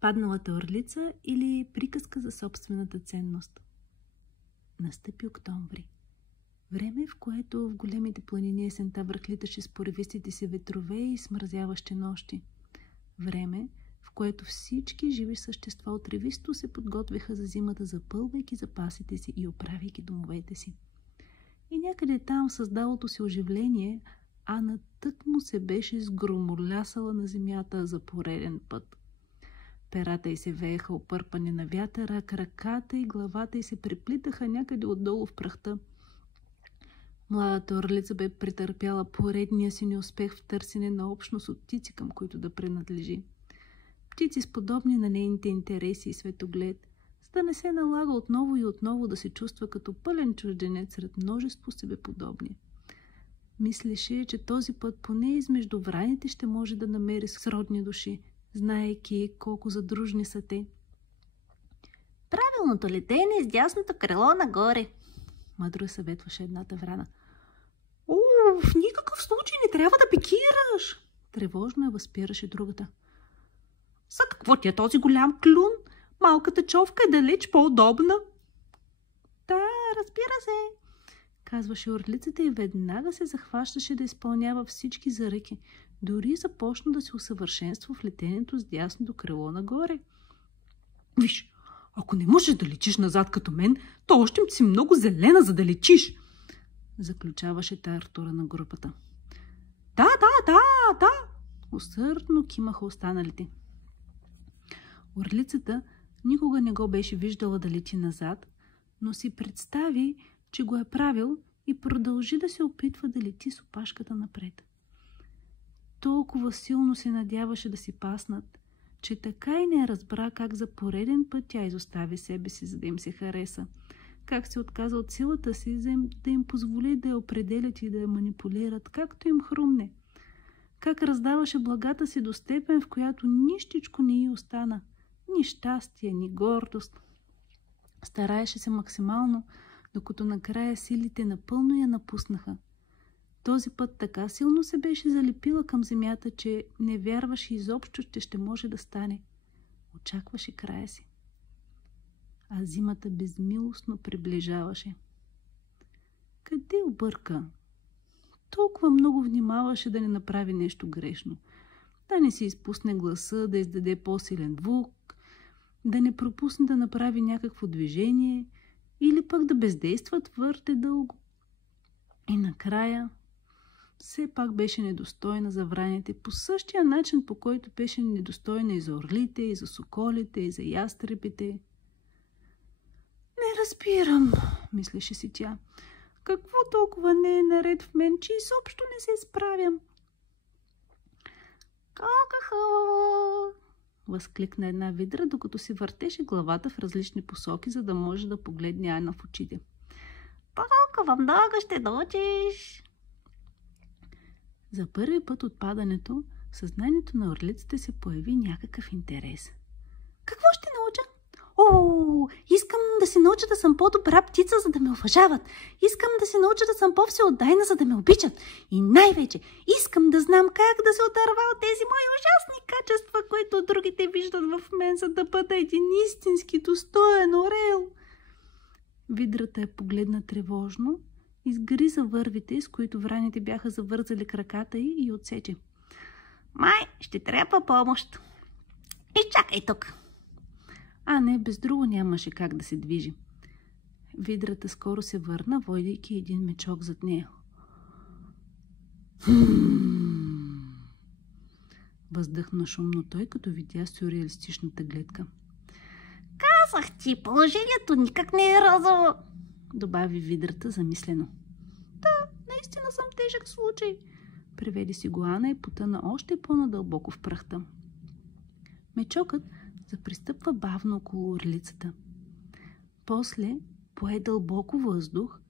Падналата орлица или приказка за собствената ценност. Настъпи октомври. Време, в което в големите планини есента връхлиташе с поревистите си ветрове и смразяващи нощи. Време, в което всички живи същества от ревисто се подготвяха за зимата, запълвайки запасите си и оправяйки домовете си. И някъде там в създалото си оживление Ана тъкмо се беше сгромолясала на земята за пореден път. Перата й се вееха опърпани на вятъра, краката и главата й се преплитаха някъде отдолу в прахта. Младата орлица бе претърпяла поредния си неуспех в търсене на общност от птици, към които да принадлежи. Птици сподобни на нейните интереси и светоглед, за да не се налага отново и отново да се чувства като пълен чужденец сред множество себеподобни. Мислеше, че този път поне измежду враните ще може да намери сродни души, знаейки колко задружни са те. Правилното летене е с дясното крило нагоре, мъдро съветваше едната врана. О, в никакъв случай не трябва да пикираш! Тревожно я възпираше другата. За какво ти е този голям клюн? Малката човка е далеч по-удобна. Да, разбира се, казваше орлицата и веднага се захващаше да изпълнява всички заръки. Дори започна да се усъвършенства в летенето с дясното крило нагоре. Виж, ако не можеш да летиш назад като мен, то още си много зелена, за да летиш, заключаваше Артура на групата. Да, усърдно кимаха останалите. Орлицата никога не го беше виждала да лети назад, но си представи, че го е правил и продължи да се опитва да лети с опашката напред. Толкова силно се надяваше да си паснат, че така и не разбра как за пореден път тя изостави себе си, за да им се хареса. Как се отказа от силата си, за да им позволи да я определят и да я манипулират, както им хрумне. Как раздаваше благата си до степен, в която нищичко не й остана. Ни щастие, ни гордост. Стараеше се максимално, докато накрая силите напълно я напуснаха. Този път така силно се беше залепила към земята, че не вярваше изобщо, че ще може да стане. Очакваше края си. А зимата безмилостно приближаваше. Къде обърка? Толкова много внимаваше да не направи нещо грешно. Да не си изпусне гласа, да издаде по-силен звук, да не пропусне да направи някакво движение или пък да бездейства твърде дълго. И накрая все пак беше недостойна за враните по същия начин, по който беше недостойна и за орлите, и за соколите, и за ястребите. Не разбирам, мислеше си тя. Какво толкова не е наред в мен, че изобщо не се справям? Колко хубаво! Възкликна една видра, докато си въртеше главата в различни посоки, за да може да погледне Ана в очите. Толкова много ще научиш! За първи път от падането, в съзнанието на орлицата се появи някакъв интерес. Какво ще науча? О, искам да се науча да съм по-добра птица, за да ме уважават. Искам да се науча да съм по-всеотдайна, за да ме обичат. И най-вече искам да знам как да се отърва от тези мои ужасни качества, които другите виждат в мен, за да бъда един истински достоен орел. Видрата я погледна тревожно, изгриза вървите, с които враните бяха завързали краката й и отсече. Май, ще трябва помощ. Изчакай тук. А не, без друго нямаше как да се движи. Видрата скоро се върна, водейки един мечок зад нея. Въздъхна шумно той, като видя сюрреалистичната гледка. Казах ти, положението никак не е розово, добави видрата замислено. Да, наистина съм тежък случай. Преведи си го Ана и потъна още по-надълбоко в прахта. Мечокът запристъпва бавно около орлицата. После пое дълбоко въздух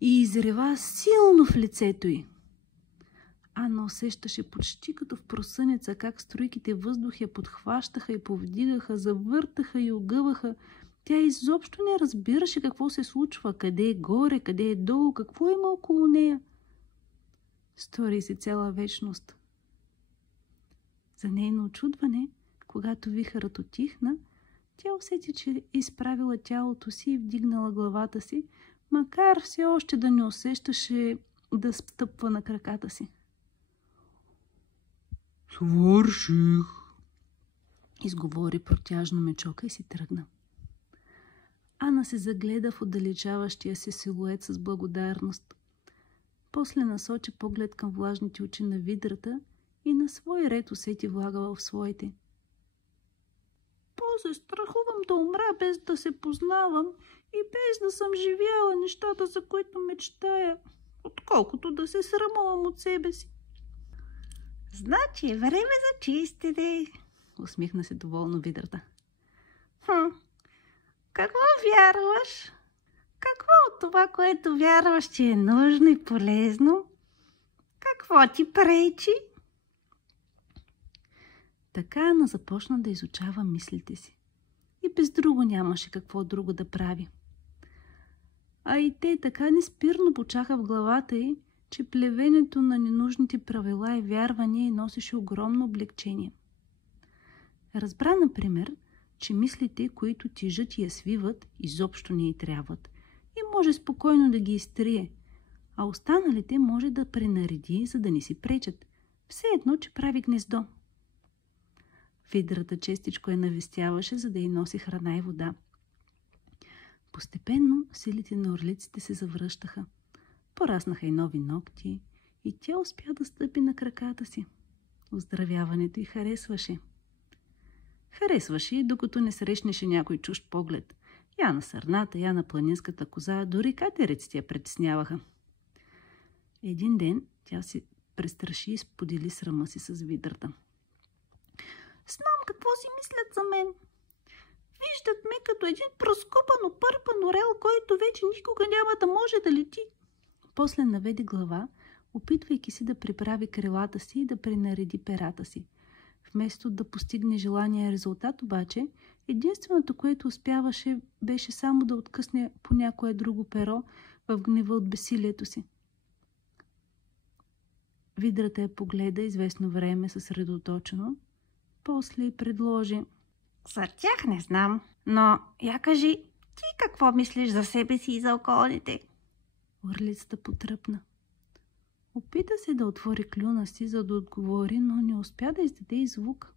и изрева силно в лицето й. Ана усещаше почти като в просънеца как струйките въздух я подхващаха и повдигаха, завъртаха и огъваха. Тя изобщо не разбираше какво се случва, къде е горе, къде е долу, какво има около нея. Стори се цяла вечност. За нейно очудване, Когато вихърът отихна, тя усети, че е изправила тялото си и вдигнала главата си, макар все още да не усещаше да стъпва на краката си. Свърших, изговори протяжно Мечока и си тръгна. Ана се загледа в отдалечаващия се силует с благодарност. После насочи поглед към влажните очи на видрата и на свой ред усети влага в своите. После страхувам да умра без да се познавам и без да съм живяла нещата, за които мечтая, отколкото да се срамувам от себе си. Значи е време за чистене, усмихна се доволно видрата. Какво вярваш? Какво от това, което вярваш, че е нужно и полезно? Какво ти пречи? Така Ана започна да изучава мислите си. И без друго нямаше какво друго да прави. А и те така неспирно почаха в главата й, че плевенето на ненужните правила и вярвания й носеше огромно облегчение. Разбра, например, че мислите, които тежат и я свиват, изобщо не й трябват и може спокойно да ги изтрие, а останалите може да пренареди, за да не си пречат. Все едно, че прави гнездо. Видрата честичко я навестяваше, за да й носи храна и вода. Постепенно силите на орлиците се завръщаха. Пораснаха и нови ногти и тя успя да стъпи на краката си. Оздравяването й харесваше. Харесваше и докато не срещнеше някой чужд поглед. Я на сърната, я на планинската коза, дори катериците я притесняваха. Един ден тя се престраши и сподели срама си с видрата. Знам какво си мислят за мен. Виждат ме като един проскупан, опърпан орел, който вече никога няма да може да лети. После наведе глава, опитвайки се да приправи крилата си и да пренареди перата си. Вместо да постигне желания резултат обаче, единственото, което успяваше, беше само да откъсне по някое друго перо в гнева от безсилието си. Видрата я погледа известно време съсредоточено, после й предложи: За тях не знам, но я кажи, ти какво мислиш за себе си и за околните? Орлицата потръпна. Опита се да отвори клюна си, за да отговори, но не успя да издаде и звук.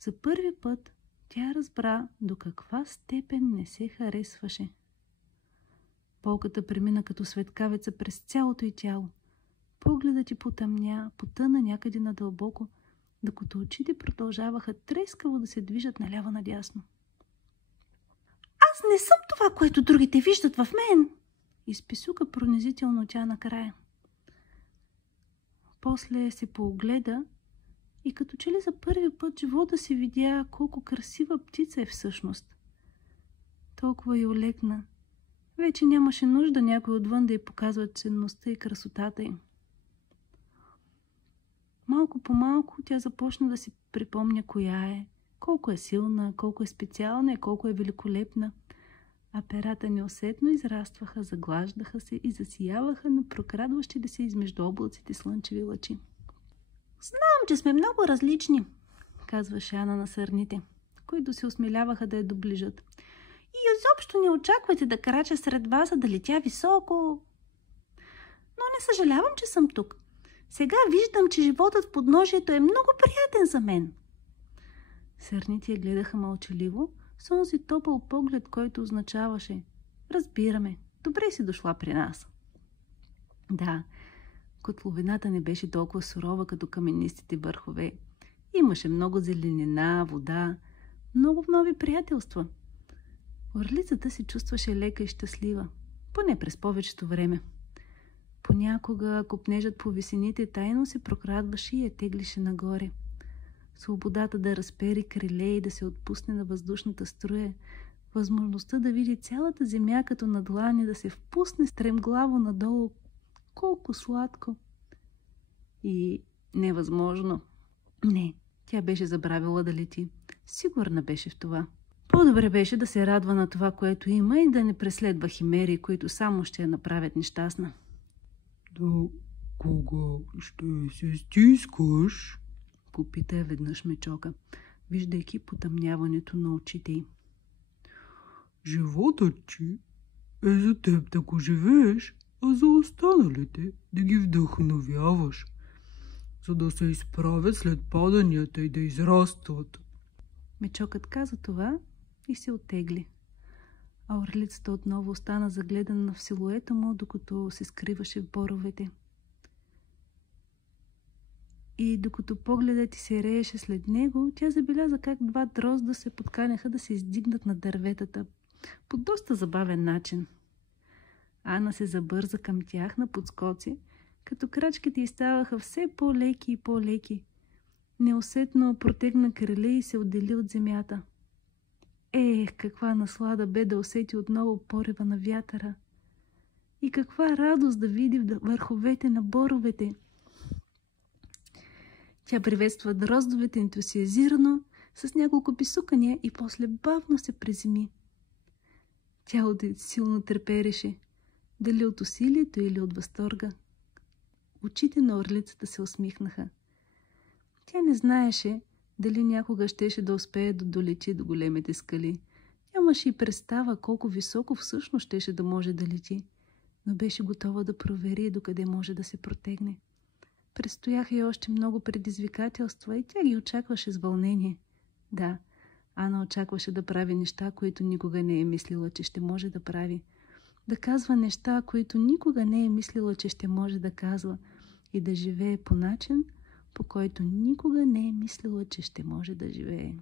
За първи път тя разбра до каква степен не се харесваше. Болката премина като светкавица през цялото й тяло. Погледът й потъмня, потъна някъде надълбоко, докато очите продължаваха трескаво да се движат наляво-надясно. Аз не съм това, което другите виждат в мен, изписука пронизително тя накрая. После се поогледа и като че ли за първи път живота си видя колко красива птица е всъщност. Толкова й олекна. Вече нямаше нужда някой отвън да й показва ценността и красотата й. Малко по малко тя започна да си припомня коя е, колко е силна, колко е специална и колко е великолепна. А перата неусетно израстваха, заглаждаха се и засияваха на прокрадващи да се измежду облаците слънчеви лъчи. Знам, че сме много различни, казваше Ана на сърните, които се осмеляваха да я доближат. И изобщо не очаквайте да крача сред вас, за да летя високо. Но не съжалявам, че съм тук. Сега виждам, че животът в подножието е много приятен за мен. Сърните я гледаха мълчаливо, с онзи топъл поглед, който означаваше: разбираме, добре си дошла при нас. Да, котловината не беше толкова сурова като каменистите върхове. Имаше много зеленина, вода, много нови приятелства. Орлицата се чувстваше лека и щастлива, поне през повечето време. Понякога копнежът по висените тайно се прокрадваше и я теглише нагоре. Свободата да разпери криле и да се отпусне на въздушната струя, възможността да види цялата земя като на длани, да се впусне стремглаво надолу. Колко сладко! И невъзможно. Не, тя беше забравила да лети. Сигурна беше в това. По-добре беше да се радва на това, което има, и да не преследва химери, които само ще я направят нещастна. До кога ще се стискаш? Попита я веднъж Мечока. виждайки потъмняването на очите й. Животът ти е за теб да го живееш, а за останалите да ги вдъхновяваш, за да се изправят след паданията и да израстват. Мечокът каза това и се оттегли. А орлицата отново остана загледана в силуета му, докато се скриваше в боровете. И докато погледът й се рееше след него, тя забеляза как два дрозда се подканяха да се издигнат на дърветата по доста забавен начин. Ана се забърза към тях на подскоци, като крачките й ставаха все по-леки и по-леки. Неусетно протегна криле и се отдели от земята. Ех, каква наслада бе да усети отново порива на вятъра! И каква радост да види върховете на боровете! Тя приветства дроздовете ентусиазирано с няколко писукания и после бавно се приземи. Тялото й силно трепереше, дали от усилието или от възторга. Очите на орлицата се усмихнаха. Тя не знаеше дали някога щеше да успее да долети до големите скали. Нямаше и представа колко високо всъщност щеше да може да лети, но беше готова да провери докъде може да се протегне. Предстояха и още много предизвикателства и тя ги очакваше с вълнение. Да, Ана очакваше да прави неща, които никога не е мислила, че ще може да прави. Да казва неща, които никога не е мислила, че ще може да казва. И да живее по начин, по който никога не е мислила, че ще може да живее.